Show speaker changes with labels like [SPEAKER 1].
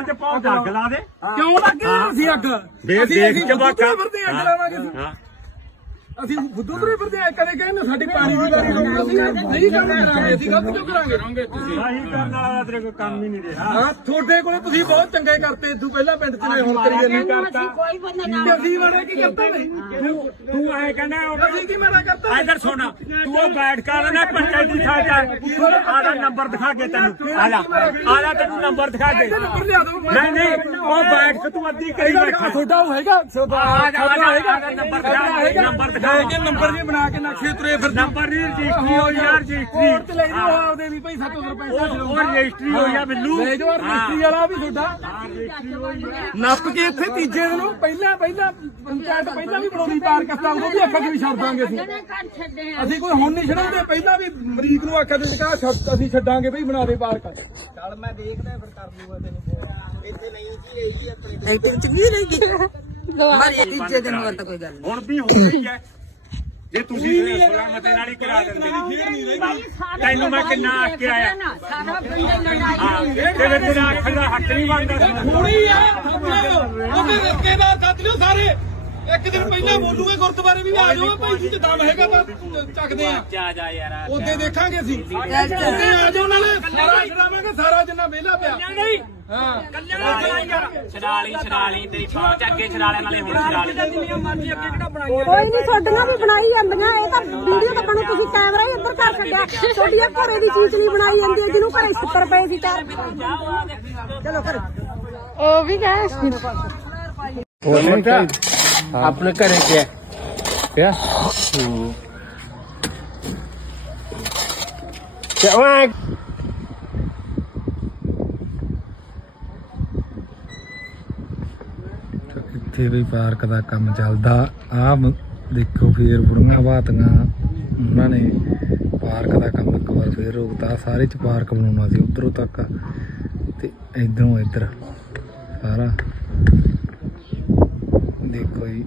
[SPEAKER 1] ਉਹਨਾਂ ਚ ਪਾਉ ਅੱਗ ਲਾ ਦੇ।
[SPEAKER 2] ਕਿਉਂ ਲੱਗੇ ਅਸੀਂ ਅੱਗ
[SPEAKER 1] ਦੇਖ ਦੇਖ ਕੇ ਬਾਕਾ ਹਾਂ।
[SPEAKER 2] ਅਸੀਂ ਬੁੱਧੂ ਤੁਰੇ ਫਿਰਦੇ ਆ ਕਦੇ ਕਹਿੰਦੇ ਸਾਡੀ ਪਾਣੀ ਦੀ ਵਾਰੀ ਰੋਕੋ ਅਸੀਂ ਨਹੀਂ ਕੰਮ ਕਰਾਂਗੇ ਅਸੀਂ ਗਲਤ ਕਿਉਂ ਕਰਾਂਗੇ?
[SPEAKER 1] ਸਹੀ ਕਰਨ ਵਾਲਾ ਤੇਰੇ ਕੋਈ ਕੰਮ ਹੀ ਨਹੀਂ ਰਿਹਾ।
[SPEAKER 2] ਹਾਂ ਤੁਹਾਡੇ ਕੋਲੇ ਤੁਸੀਂ ਬਹੁਤ ਚੰਗੇ ਕਰਤੇ ਤੂੰ ਪਹਿਲਾਂ ਪਿੰਡ ਚ ਨੇ ਹੁਣ ਕਰੀ ਜਾਂਦੇ
[SPEAKER 1] ਕਰਤਾ
[SPEAKER 3] ਕੋਈ ਬੰਦਾ ਨਾ
[SPEAKER 2] ਤੇ ਅਸੀਂ ਮਾੜਾ ਕੀ ਕਰਤਾ ਨੇ
[SPEAKER 1] ਤੂੰ ਤੂੰ ਐ ਕਹਿੰਦਾ ਉਹ
[SPEAKER 2] ਅਸੀਂ ਕੀ ਮਾੜਾ ਕਰਤਾ
[SPEAKER 1] ਇਧਰ ਸੁਣ ਤੂੰ ਉਹ ਬੈਠ ਕਰ ਨਾ ਪੰਚਾਇਤੀ ਸਾਡਾ ਆਦਾ ਨੰਬਰ ਦਿਖਾ ਕੇ ਤੈਨੂੰ। ਆ ਜਾ ਆ ਜਾ ਤੈਨੂੰ ਨੰਬਰ ਦਿਖਾ ਦੇ। ਨਹੀਂ ਨਹੀਂ ਉਹ ਬੈਠ ਕੇ ਤੂੰ ਅੱਧੀ ਕਰੀ ਬੈਠਾ।
[SPEAKER 2] ਤੁਹਾਡਾ ਉਹ ਹੈਗਾ ਤੁਹਾਡਾ
[SPEAKER 1] ਆ ਜਾ, ਆ ਜਾ,
[SPEAKER 2] ਹੈਗਾ
[SPEAKER 1] ਆ ਜਾ, ਨੰਬਰ ਦਿਖਾ, ਨੰਬਰ ਦਿਖਾ।
[SPEAKER 2] ਲੈ ਕੇ ਨੰਬਰ ਜੀ ਬਣਾ ਕੇ ਨਕਸ਼ੇ ਤੁਰੇ ਫਿਰ
[SPEAKER 1] ਨੰਬਰ ਨਹੀਂ ਰਜਿਸਟਰੀ ਹੋਈ ਯਾਰ
[SPEAKER 2] ਕੋਰਟ ਤੇ ਲੈ
[SPEAKER 1] ਰਜਿਸਟਰੀ
[SPEAKER 2] ਜਾਓ ਆਪਦੇ ਵੀ ਭਾਈ 700 ਰੁਪਏ
[SPEAKER 1] ਉਹ ਉਹ ਰਜਿਸਟਰੀ ਹੋਈ ਆ ਮੈਨੂੰ
[SPEAKER 2] ਲੈ ਜਾਓ ਰਜਿਸਟਰੀ ਵਾਲਾ ਵੀ ਤੁਹਾਡਾ। ਨੱਪ ਕੇ ਇੱਥੇ ਤੀਜੇ ਦਿਨ ਨੂੰ ਪਹਿਲਾਂ ਪਹਿਲਾਂ ਪੰਚਾਇਤ ਪਹਿਲਾਂ ਵੀ ਬਣਾਉਂਦੀ ਪਾਰਕ ਅਸਾਂ ਉਦੋਂ ਵੀ ਅੱਖਾਂ 'ਚ ਵੀ ਛੱਡ ਦਾਂਗੇ ਅਸੀਂ।
[SPEAKER 3] ਕਰ
[SPEAKER 2] ਅਸੀਂ ਕੋਈ ਹੁਣ ਨਹੀਂ ਛੱਡਾਂਗੇ ਪਹਿਲਾਂ ਵੀ ਮਰੀਕ ਨੂੰ ਆਖਿਆ ਤੇ ਕਹਾ ਛੱਡ ਅਸੀਂ ਛੱਡਾਂਗੇ ਬਈ ਬਣਾ ਦੇ ਪਾਰਕ
[SPEAKER 4] ਐਕਟਿੰਗ ਚੰਗੀ ਰਹੇਗੀ। ਮਾਰੇ ਤੀਜੇ ਦਿਨ ਹੋਰ ਤਾਂ ਕੋਈ ਗੱਲ
[SPEAKER 1] ਹੁਣ ਵੀ ਹੋ ਗਈ ਹੈ। ਜੇ ਤੁਸੀਂ ਸਲਾਮਤੇ ਨਾਲ ਹੀ ਕਰਾ ਦਿੰਦੇ ਤੈਨੂੰ ਮੈਂ ਕਿੰਨਾ ਆਖ ਕੇ ਆਇਆ
[SPEAKER 3] ਨਾ, ਸਾਰਾ ਪਿੰਡ ਲੜਾਈ
[SPEAKER 1] ਦਾ ਹੱਕ ਨਹੀਂ ਬਣਦਾ।
[SPEAKER 2] ਥੋੜੀ ਆ ਉਹਦੇ ਰਿਸ਼ਤੇਦਾਰ ਸਾਥ ਲਿਓ ਸਾਰੇ ਇੱਕ ਦਿਨ ਪਹਿਲਾਂ ਬੋਲੂਗੇ ਗੁਰਦੁਆਰੇ ਵੀ ਆ ਜਾਓ ਭਾਈ ਜੀ ਜੇ ਦਮ ਹੈਗਾ ਤਾਂ ਚੱਕਦੇ ਆ।
[SPEAKER 1] ਜਾ ਜਾ ਯਾਰ।
[SPEAKER 2] ਉਹਦੇ ਦੇਖਾਂਗੇ ਅਸੀਂ। ਉਹਦੇ ਆ ਜਾਓ ਨਾਲੇ। ਸਾਰਾ ਛਡਾਵਾਂਗੇ ਸਾਰਾ ਜਿੰਨਾ ਵਿਹਲਾ ਪਿਆ।
[SPEAKER 1] ਨਹੀਂ
[SPEAKER 2] ਹਾਂ।
[SPEAKER 5] ਛਡਾਲੀ ਛਡਾਲੀ ਤੇਰੀ ਪਹੁੰਚ ਅੱਗੇ ਛਡਾਲੇ ਨਾਲੇ ਹੁਣ ਛਡਾਲੀ
[SPEAKER 6] ਕੋਈ ਨਹੀਂ ਤੁਹਾਡੀਆਂ ਵੀ ਬਣਾਈ ਜਾਂਦੀਆਂ। ਇਹ ਤਾਂ ਵੀਡੀਓ ਤਾਂ ਬਣੂ ਤੁਸੀਂ ਕੈਮਰਾ ਹੀ ਅੰਦਰ ਕਰ ਛੱਡਿਆ। ਤੁਹਾਡੀਆਂ ਘਰੇ ਦੀ ਚੀਜ਼ ਨਹੀਂ ਬਣਾਈ ਜਾਂਦੀ ਜਿਹਨੂੰ ਘਰੇ 70 ਰੁਪਏ ਦੀ ਚਾਰ ਚਲੋ ਕਰ ਉਹ ਵੀ ਕਹੇ
[SPEAKER 7] ਆਪਣੇ ਘਰੇ ਗਿਆ ਪਿਆ? ਚਵਾ ਇੱਥੇ ਵੀ ਪਾਰਕ ਦਾ ਕੰਮ ਚੱਲਦਾ। ਆ ਦੇਖੋ ਫੇਰ ਬੁੜੀਆਂ ਬਾਤੀਆਂ ਉਹਨਾਂ ਨੇ ਪਾਰਕ ਦਾ ਕੰਮ ਇੱਕ ਵਾਰ ਫੇਰ ਰੋਕਤਾ। ਸਾਰੇ ਚ ਪਾਰਕ ਬਣਾਉਣਾ ਸੀ ਉਧਰੋਂ ਤੱਕ। ਤੇ ਇਧਰੋਂ ਇਧਰ। ਸਾਰਾ ਦੇਖੋ ਜੀ